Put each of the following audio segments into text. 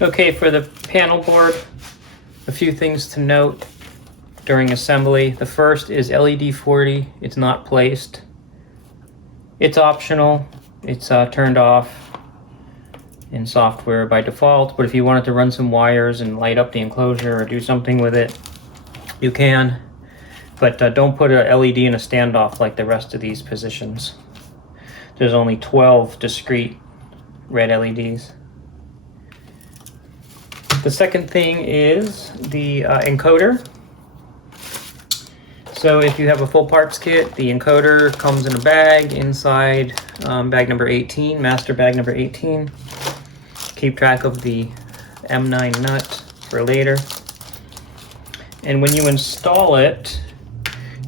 Okay, for the panel board, a few things to note during assembly. The first is LED 40. It's not placed. It's optional. It's turned off in software by default, but if you wanted to run some wires and light up the enclosure or do something with it, you can. But don't put a LED in a standoff like the rest of these positions. There's only 12 discrete red LEDs. The second thing is the encoder. So if you have a full parts kit, the encoder comes in a bag inside bag number 18, master bag number 18. Keep track of the M9 nut for later. And when you install it,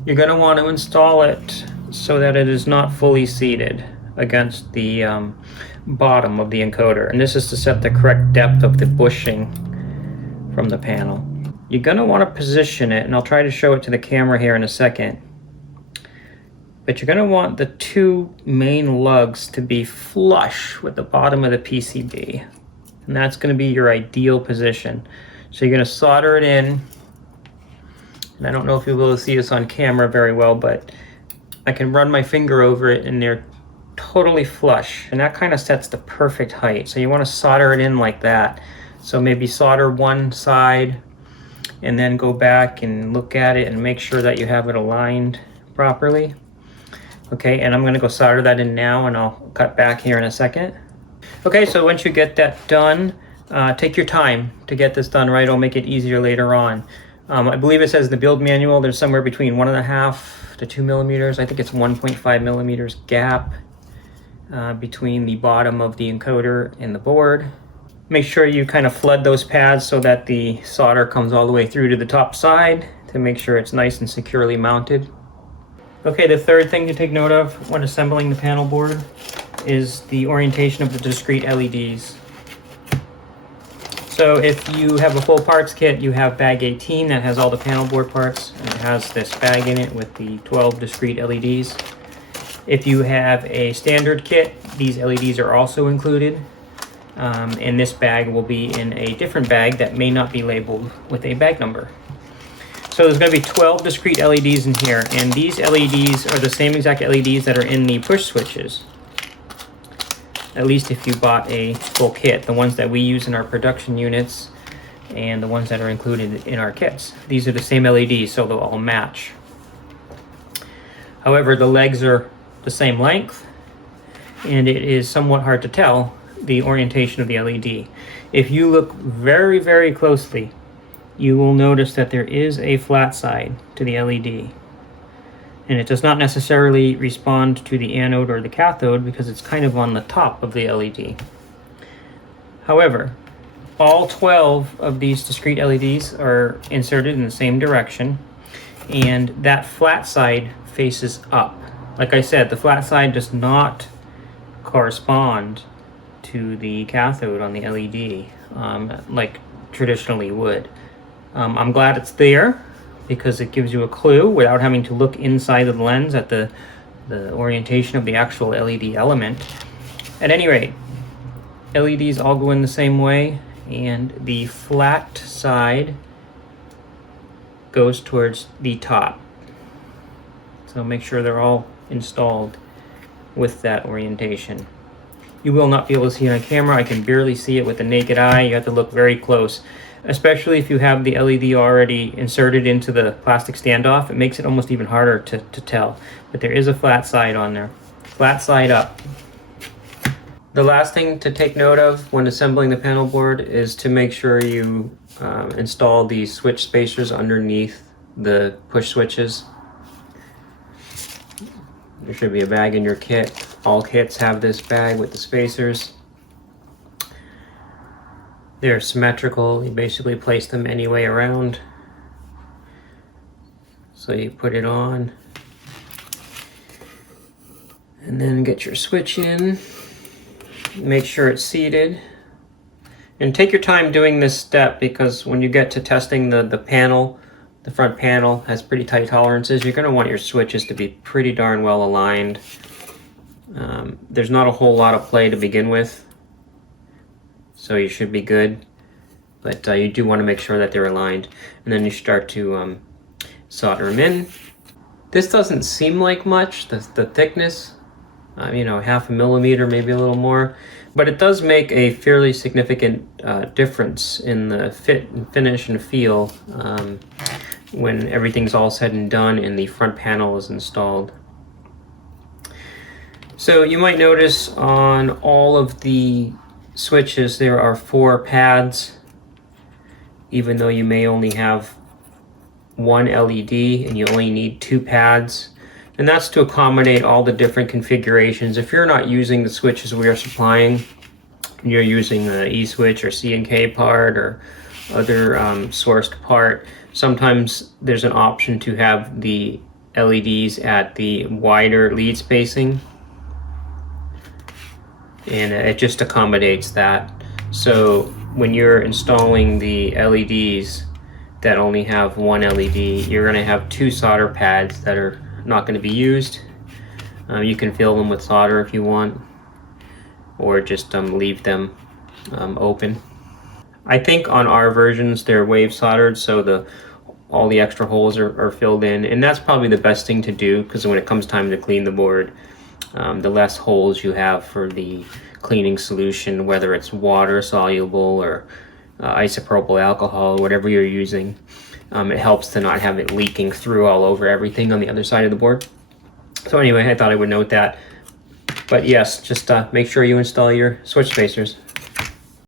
you're going to want to install it so that it is not fully seated against the bottom of the encoder. And this is to set the correct depth of the bushing from the panel. You're going to want to position it, and I'll try to show it to the camera here in a second. But you're going to want the two main lugs to be flush with the bottom of the PCB. And that's going to be your ideal position. So you're going to solder it in. And I don't know if you'll be able to see this on camera very well, but I can run my finger over it and they're totally flush. And that kind of sets the perfect height. So you want to solder it in like that. So maybe solder one side and then go back and look at it and make sure that you have it aligned properly. Okay, and I'm going to go solder that in now, and I'll cut back here in a second. Okay, so once you get that done, take your time to get this done right. It'll make it easier later on. I believe it says in the build manual there's somewhere between 1.5 to 2 millimeters. I think it's 1.5 millimeters gap between the bottom of the encoder and the board. Make sure you kind of flood those pads so that the solder comes all the way through to the top side to make sure it's nice and securely mounted. Okay, the third thing to take note of when assembling the panel board is the orientation of the discrete LEDs. So if you have a full parts kit, you have bag 18 that has all the panel board parts, and it has this bag in it with the 12 discrete LEDs. If you have a standard kit, these LEDs are also included. And this bag will be in a different bag that may not be labeled with a bag number. So there's going to be 12 discrete LEDs in here, and these LEDs are the same exact LEDs that are in the push switches. At least if you bought a full kit, the ones that we use in our production units and the ones that are included in our kits. These are the same LEDs, so they'll all match. However, the legs are the same length, and it is somewhat hard to tell the orientation of the LED. If you look very, very closely, you will notice that there is a flat side to the LED. And it does not necessarily respond to the anode or the cathode because it's kind of on the top of the LED. However, all 12 of these discrete LEDs are inserted in the same direction, and that flat side faces up. Like I said, the flat side does not correspond to the cathode on the LED like traditionally would. I'm glad it's there because it gives you a clue without having to look inside of the lens at the orientation of the actual LED element. At any rate, LEDs all go in the same way, and the flat side goes towards the top. So make sure they're all installed with that orientation. You will not be able to see it on camera. I can barely see it with the naked eye. You have to look very close, especially if you have the LED already inserted into the plastic standoff. It makes it almost even harder to tell. But there is a flat side on there. Flat side up. The last thing to take note of when assembling the panel board is to make sure you install the switch spacers underneath the push switches. There should be a bag in your kit. All kits have this bag with the spacers. They're symmetrical. You basically place them any way around. So you put it on and then get your switch in. Make sure it's seated. And take your time doing this step because when you get to testing the panel, the front panel has pretty tight tolerances. You're going to want your switches to be pretty darn well aligned. There's not a whole lot of play to begin with, so you should be good. but you do want to make sure that they're aligned, and then you start to solder them in. This doesn't seem like much, the thickness, you know, 0.5 millimeter, maybe a little more, but it does make a fairly significant difference in the fit and finish and feel when everything's all said and done and the front panel is installed. So you might notice on all of the switches there are 4 pads, even though you may only have 1 LED and you only need 2 pads. And that's to accommodate all the different configurations. If you're not using the switches we are supplying, you're using the E-switch or C&K part or other sourced part, sometimes there's an option to have the LEDs at the wider lead spacing, and it just accommodates that. So when you're installing the LEDs that only have 1 LED, you're going to have 2 solder pads that are not going to be used. You can fill them with solder if you want, or just leave them open. I think on our versions they're wave soldered, so all the extra holes are filled in, and that's probably the best thing to do, because when it comes time to clean the board, the less holes you have for the cleaning solution, whether it's water soluble or isopropyl alcohol, whatever you're using, it helps to not have it leaking through all over everything on the other side of the board. So anyway, I thought I would note that. But yes, just make sure you install your switch spacers.